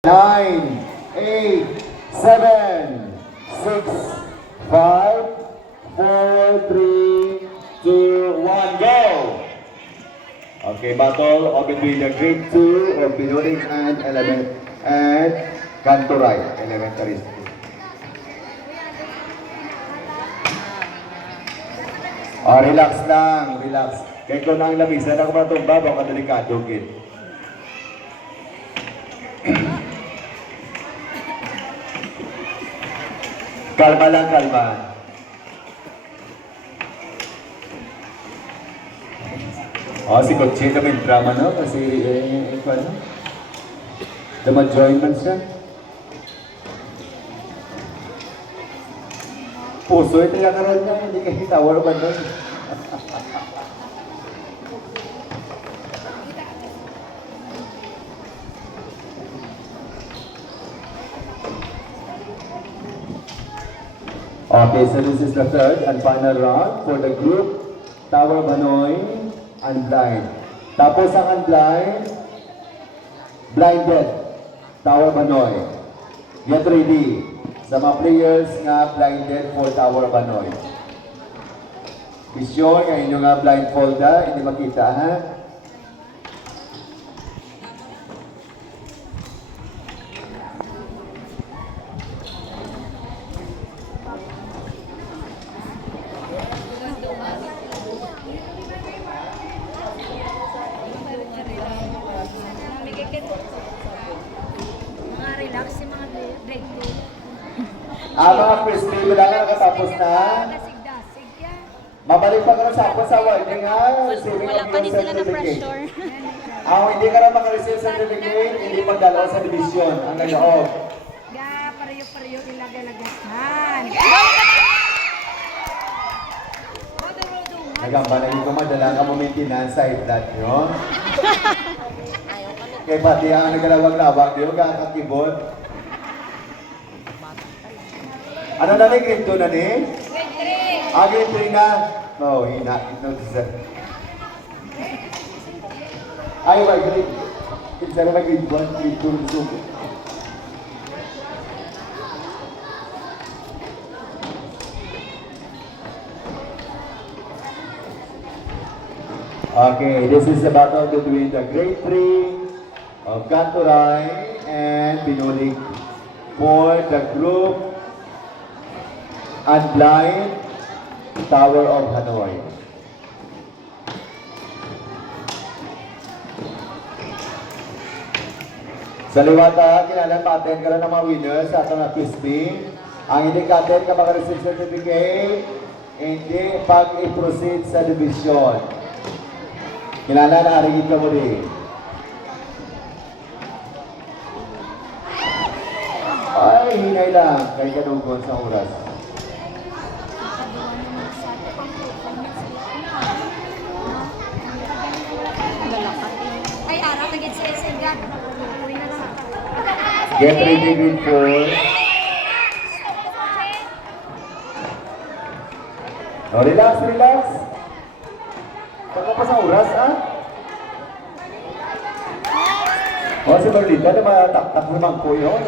9, 8, 7, 6, 5, 4, 3, 2, 1, go! Okay, battle of between the grade 2 of Binuring and Kanturay Elementary School. Oh, relax lang, relax. Kaya kung ang lamisan ako matumba, baka delikado, kid. Kalma lang, kalma. Oh, si Coach Chino may drama, no? Kasi, ano? Dama-join man siya. Puso, ito yung karoon niya. Hindi kayo tawar ba nun? Okay, so this is the third and final round for the group Tower Banoy and Blind. Tapos ang unblind, blinded, Tower Banoy. Get ready sa mga players nga blinded for Tower Banoy. Be sure nga inyo nga blindfold ha, hindi makita ha. Mga relax yung mga break ko. Mga crispy mo lang nakatapos na. Dasig-dasig yan. Mabalik pa ka na sa awarding ha. Receiving Wala of pa your din sila na certificate. pressure. Hindi ka na makareceive certificate, hindi pagdalaw sa division. Ang nag-off. Ga, pareyo-pareyo ilagalagasan. Nagamba na yung kumadala ka mo maintenance sa blood nyo. Kaya pati ang nagalawag-lawag nyo, kakakibot. Ano na ni? Grade 2 na ni? Grade 3. Grade 3 na? Oh, hina. Ay, wag, grade. Isa na grade 1, grade 2, suko. Okay, this is the battle between the grade 3 of Kanturay and Binulig for the group Unblind Tower of Hanoi. Sa liwata, kinalang pa-attend ka na ng mga winners sa atong quiz-bee. Ang hindi ka-attend ka maka-receive certificate, hindi pag-i-proceed sa division. Kilala na arigid ka mo rin. Ay, hinay lang. Kaya kanugon sa oras. Ay, araw, naging si Esenga. Get ready, grade 4. Oh, relax, relax. Saka pa sa oras, ah? O, si Marlita, na mataktak naman po yun.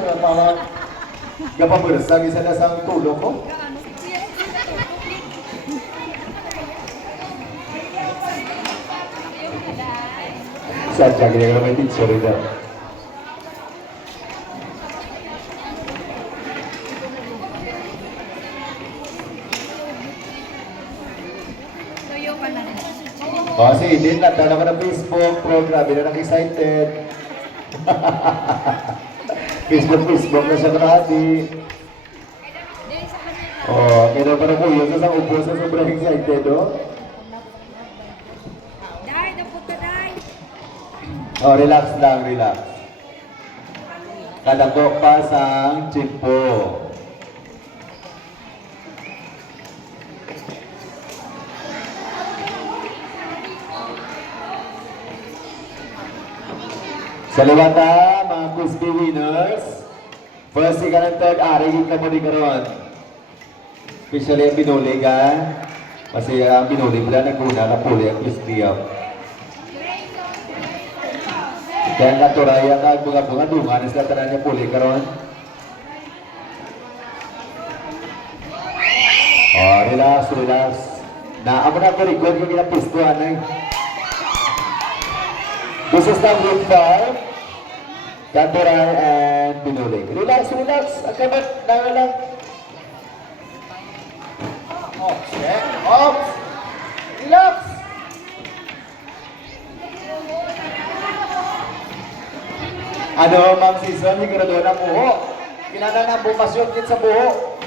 Kapabursag, isa na sa tulong ko. Sadya, kaya may teacher rin na. Tuyo ka na. O, si Idin, natala ko ng Facebook, pero grabe na excited. Facebook na siya karati. O, kaya pa na po yun, sa upo sa sobrang excited, o. Day, napot ka, Day. O, relax lang, relax. Kadako pa sa chimpo. Sa liwata, mga crispy winners, first, second, and third, arigid ka mo di karon. Especially ang binulig, ha? Kasi ang binulig, wala naguna na puli ang crispy up. Kaya nga turaya ka, bunga-bunga, dunganis ka tanan niya puli karon. Oh, relax, relax. Amo na ko record ko ginapistuhan eh. This is the group 5. Kanturay and Pinuling. Relax, relax. Akabat, na lang. Ops, Ops. Relax. Ano, Ma'am Season, hindi ko na doon ang buho. Kinana ng bukasyon kit sa buho.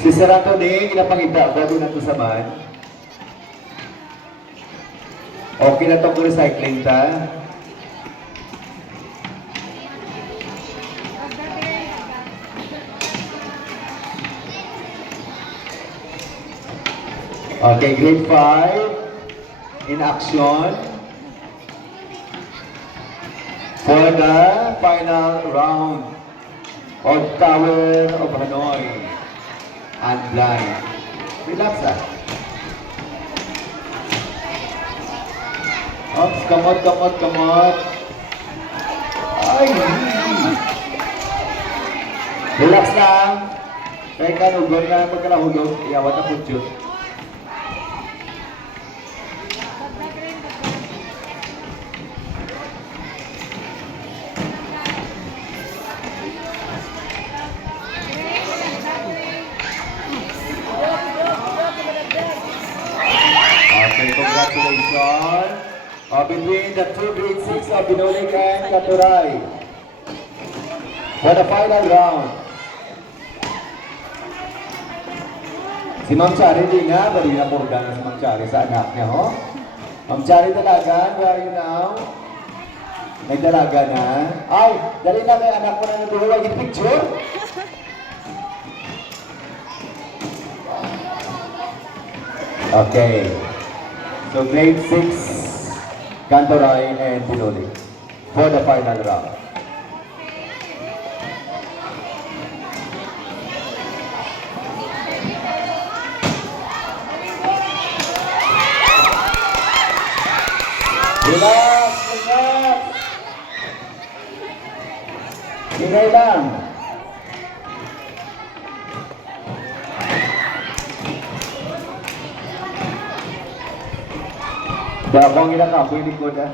Si Sir Anthony, kinapangita ko doon nato sa man. Okay na itong recycling ta. Okay, grade 5 in action for the final round of Tower of Hanoi and Blind. Relax ah. Oops, kamot. Ay! Relax lang. Kaya ka nugod na magkalahulog. Iyawat na putyot. Okay, congratulations. Between the two grade 6 of Binolik and Katuray for the final round. Si Ma'am Chari din nga, bali na purda na si Ma'am Chari sa anak niya, ho? Ma'am Chari Dalagan, where are you now? Nagdalaga na. Ay, dali na kay anak mo na nagbuhuwag yung picture. Okay. So grade 6, Kantoray and Binolik for the final round. Relax, relax. Hinay lang. Dabang ina ka, pwede ko na.